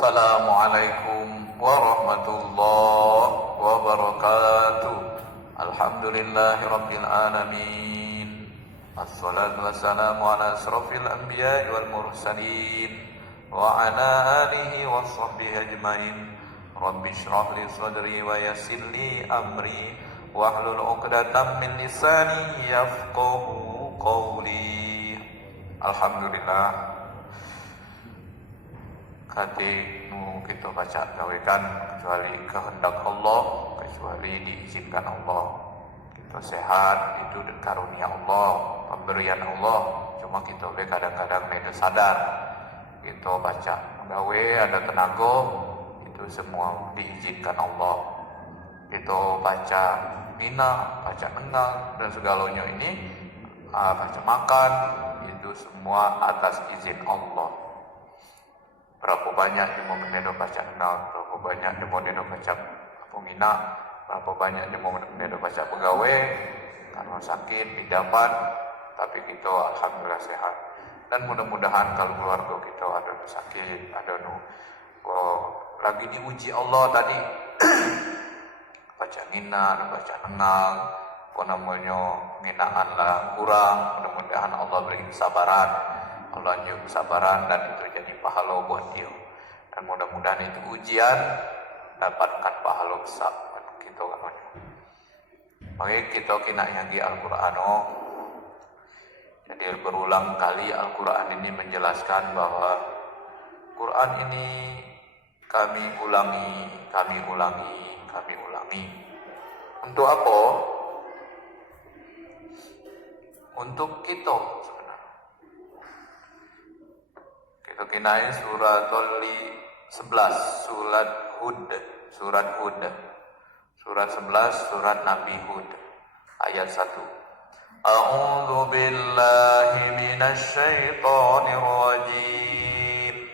Assalamualaikum warahmatullahi wabarakatuh. Alhamdulillahi rabbil alamin. Assalatu wassalamu ala asrafil anbiya'i wal mursalin wa ala alihi wa sahbihi ajmain. Rabbi shrah li sadri wa yassir li amri wahlul 'uqdatam min lisani yafqahu qawli. Alhamdulillah, katimu kita baca gawekan kecuali kehendak Allah, kecuali diizinkan Allah. Kita sehat itu karunia Allah, pemberian Allah. Cuma kita kadang-kadang tidak sadar. Kita baca gawe ada tenaga, itu semua diizinkan Allah. Kita baca mina, baca enang dan segalanya ini, baca makan, itu semua atas izin Allah. Berapa banyak yang mau menedo baca enam, berapa banyak yang mau menedo baca pengina, berapa banyak yang mau menedo baca pegawai karena sakit, pidapan, tapi kita alhamdulillah sehat. Dan mudah-mudahan kalau keluarga kita ada sakit, ada lagi diuji Allah tadi, baca ngina, baca enang, penghinaan lah kurang, mudah-mudahan Allah beri kesabaran. Allah nyuruh kesabaran dan itu jadi pahala buat dia. Dan mudah-mudahan itu ujian dapatkan pahala besar kita namanya. Maka kita kena yang di Al-Qur'an. Jadi berulang kali Al-Qur'an ini menjelaskan bahwa Quran ini kami ulangi. Untuk apa? Untuk kita. Kenai surat 11 surat Hud 11 surat Nabi Hud ayat 1. A'udzu billahi minasy syaithanir rajim.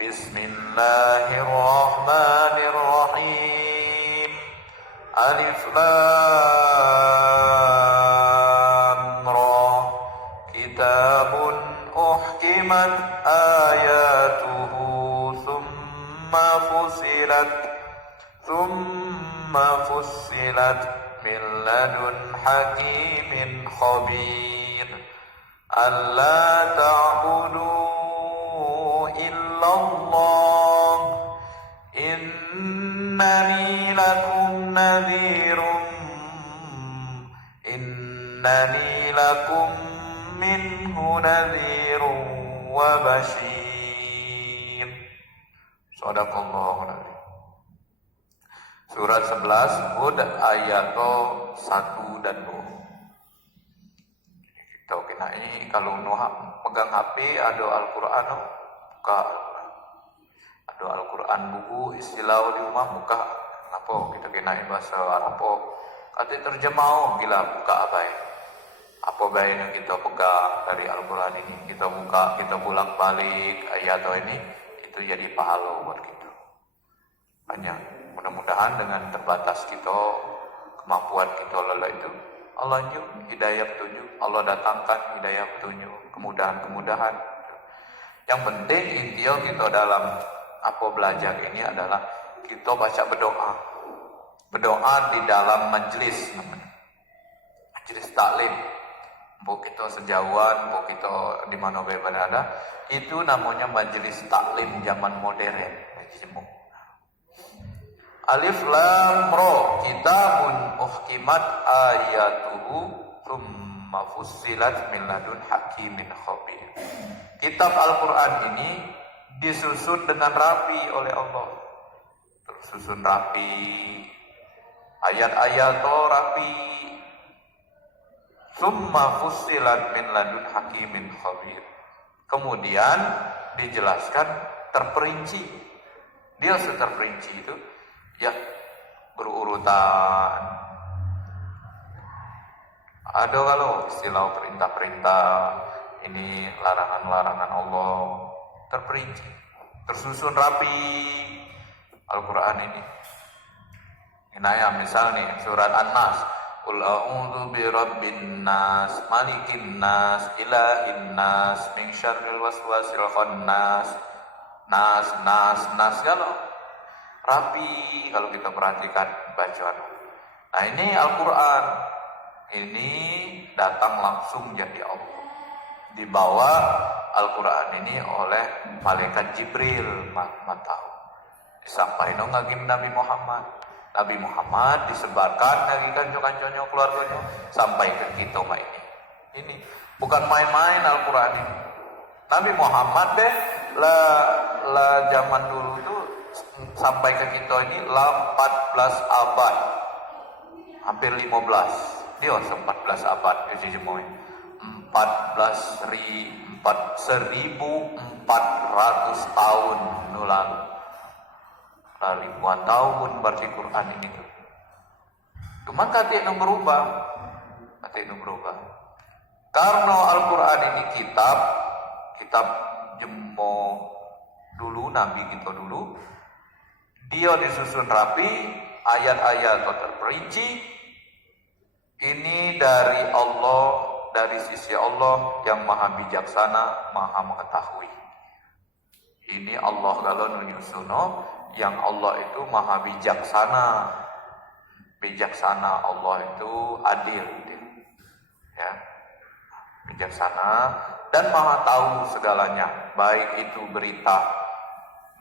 Bismillahirrahmanirrahim. Alif lam ra. Kitabun uhkimat ayatuhu thumma fussilat min ladun hakimin khabir. Alla ta'budu illallah innani lakum minhu nadhirun wa bashir. Shadaqallahul adzim. Surat 11 Hud ayat 1 dan 2. Kita kenai kalau pegang HP ada Al-Qur'an, buka. Ada Al-Qur'an buku istilah di rumah, buka. Apa kita kenai bahasa Arab? Kata terjemah gila buka apa ya? Apa baik yang kita pegang dari Al-Quran ini, kita buka, kita pulang balik ayat ini, itu jadi pahala buat kita. Banyak. Mudah-mudahan dengan terbatas kita, kemampuan kita lelah itu, Allah nyuruh hidayah petunjuk, Allah datangkan hidayah petunjuk, kemudahan-kemudahan. Yang penting intinya kita dalam apa belajar ini adalah kita baca berdoa. Berdoa di dalam majelis namanya. Majelis taklim. Mau kita sejauhan, mau kita di mana berada, itu namanya majelis taklim zaman modern. Alif lam ra, kitabun uhkimat ayatuhu thumma fussilat min ladun hakimin khabir. Kitab Al-Qur'an ini disusun dengan rapi oleh Allah. Tersusun rapi, ayat-ayat rapi. Summa fussilat min ladun hakimin khabir. Kemudian dijelaskan terperinci. Dia sudah terperinci itu ya berurutan. Ada kalau istilah perintah-perintah ini larangan-larangan Allah terperinci, tersusun rapi Al-Quran ini. Ini ya misal nih surat An-Nas. Qul a'udzu birabbin nas, malikin nas, ilahin nas, min syarril waswasil khannas. nas kalau rapi kalau kita perhatikan bacaan. Nah ini Al-Quran ini datang langsung jadi Allah, dibawa Al-Quran ini oleh malaikat Jibril matau disampaikan ngagim Nabi Muhammad disebarkan lagi kanco-kanconyo keluarganya sampai ke kita ini bukan main-main Al-Quran ini. Nabi Muhammad deh lah zaman dulu tuh sampai ke kita ini 14 abad, hampir 15. Dia 14 abad di Jemoy. 1400 tahun lalu. Ribuan tahun berarti Quran ini tuh. Cuma katik nu berubah. Karena Al-Quran ini kitab jemo dulu Nabi kita dulu. Dia disusun rapi, ayat-ayat terperinci. Ini dari Allah, dari sisi Allah yang maha bijaksana, maha mengetahui. Ini Allah kalau nyusuno, yang Allah itu maha bijaksana. Bijaksana Allah itu adil, ya, bijaksana dan maha tahu segalanya, baik itu berita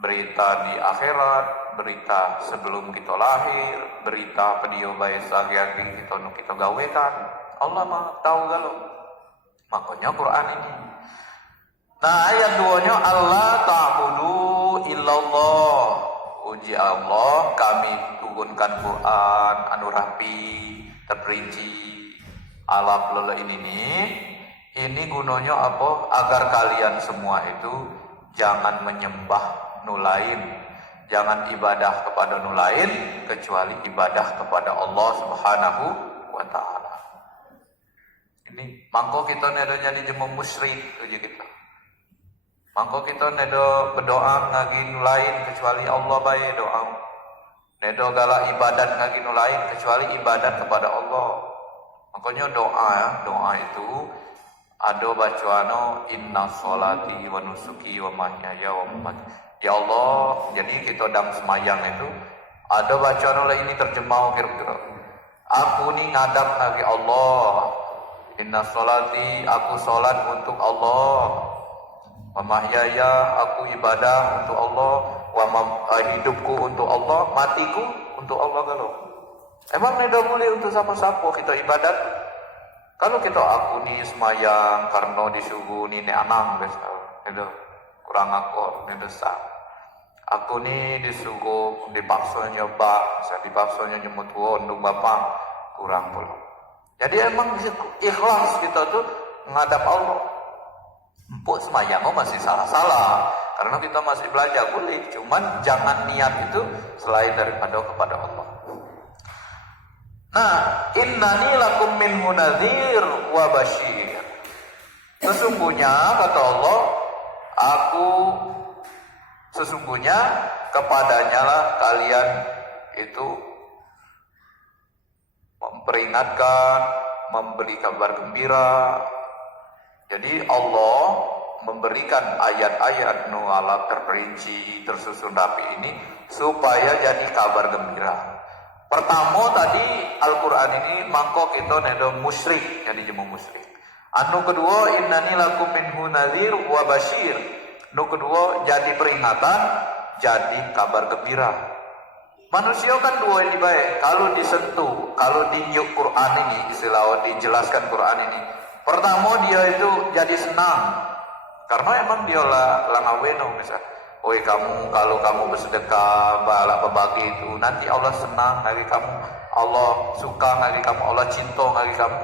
di akhirat, berita sebelum kita lahir, berita pedio bae sehari-hari kita gawekan. Allah mah tahu galau. Makanya Quran ini. Nah ayat 2-nya Allah ta'budu illallah. Uji Allah kami turunkan Quran anu rapi, terperinci, alaf lele ini gunanya apa? Agar kalian semua itu jangan menyembah nulain, jangan ibadah kepada nulain kecuali ibadah kepada Allah Subhanahu wa taala. Ini mangko kita nedo jadi jemu musyrik uji kita. Mangko kita nedo berdoa ngagi nulain kecuali Allah bae doa. Nedo gala ibadat ngagi nulain kecuali ibadat kepada Allah. Makanya doa itu ada bacaano inna sholati wa nusuki wa mahyaya wa mamati. Ya Allah, jadi kita dang semayang itu ada bacaan oleh ini terjemah kira-kira. Aku ni ngadap lagi Allah. Inna sholati, aku sholat untuk Allah. Wa mahyaya, aku ibadah untuk Allah. Wa hidupku untuk Allah, matiku untuk Allah kalau. Emang tidak boleh untuk siapa-siapa kita ibadat. Kalau kita aku ni semayang karena disuguh ni anang biasa. Itu kurang akor, ini besar. Aku ni disuguh dipaksa nyoba, saya dipaksa nyemut untuk bapak kurang pula. Jadi emang ikhlas kita tuh menghadap Allah. Empuk semayang masih salah-salah karena kita masih belajar boleh, cuman jangan niat itu selain daripada kepada Allah. Nah, innani lakum minhu nadhir wa basyir. Sesungguhnya kata Allah, sesungguhnya kepadanya lah kalian itu memperingatkan, memberi kabar gembira. Jadi Allah memberikan ayat-ayat nu'ala terperinci, tersusun rapi ini supaya jadi kabar gembira. Pertama tadi Al-Quran ini mangkok itu nedo musyrik, jadi jemu musyrik. Anu kedua innani lakum minhu nadhir wa basyir. Nu kedua jadi peringatan, jadi kabar gembira. Manusia kan dua ini baik. Kalau disentuh, kalau dinyuk Quran ini, istilah dijelaskan Quran ini. Pertama dia itu jadi senang, karena emang dia lah ngaweno misalnya. Oi kamu kalau kamu bersedekah, balak berbagi itu nanti Allah senang dari kamu, Allah suka dari kamu, Allah cinta dari kamu,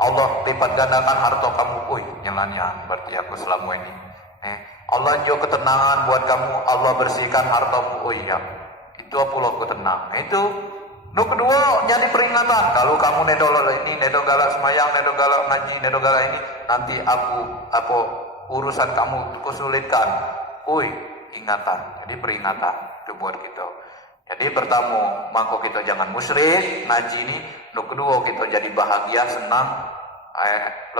Allah lipat gandakan harta kamu. Oi nyelanyan berarti aku selama ini. Allah juga ketenangan buat kamu, Allah bersihkan hartamu. Oh iya, itu pula ketenang. Itu nu kedua jadi peringatan. Kalau kamu nedol ini, nedol galak semayang, nedol galak ngaji, nedol galak ini, nanti aku urusan kamu kesulitkan. Oi, ingatan. Jadi peringatan itu buat kita. Jadi pertama, maka kita jangan musyrik ngaji ini. Nu kedua kita jadi bahagia, senang,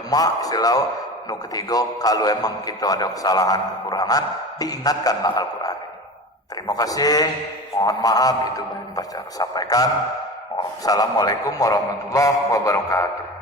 lemak, silau. nu ketiga, kalau emang kita ada kesalahan kekurangan, diingatkanlah Al-Quran. Terima kasih, mohon maaf itu yang baca sampaikan. Assalamualaikum warahmatullahi wabarakatuh.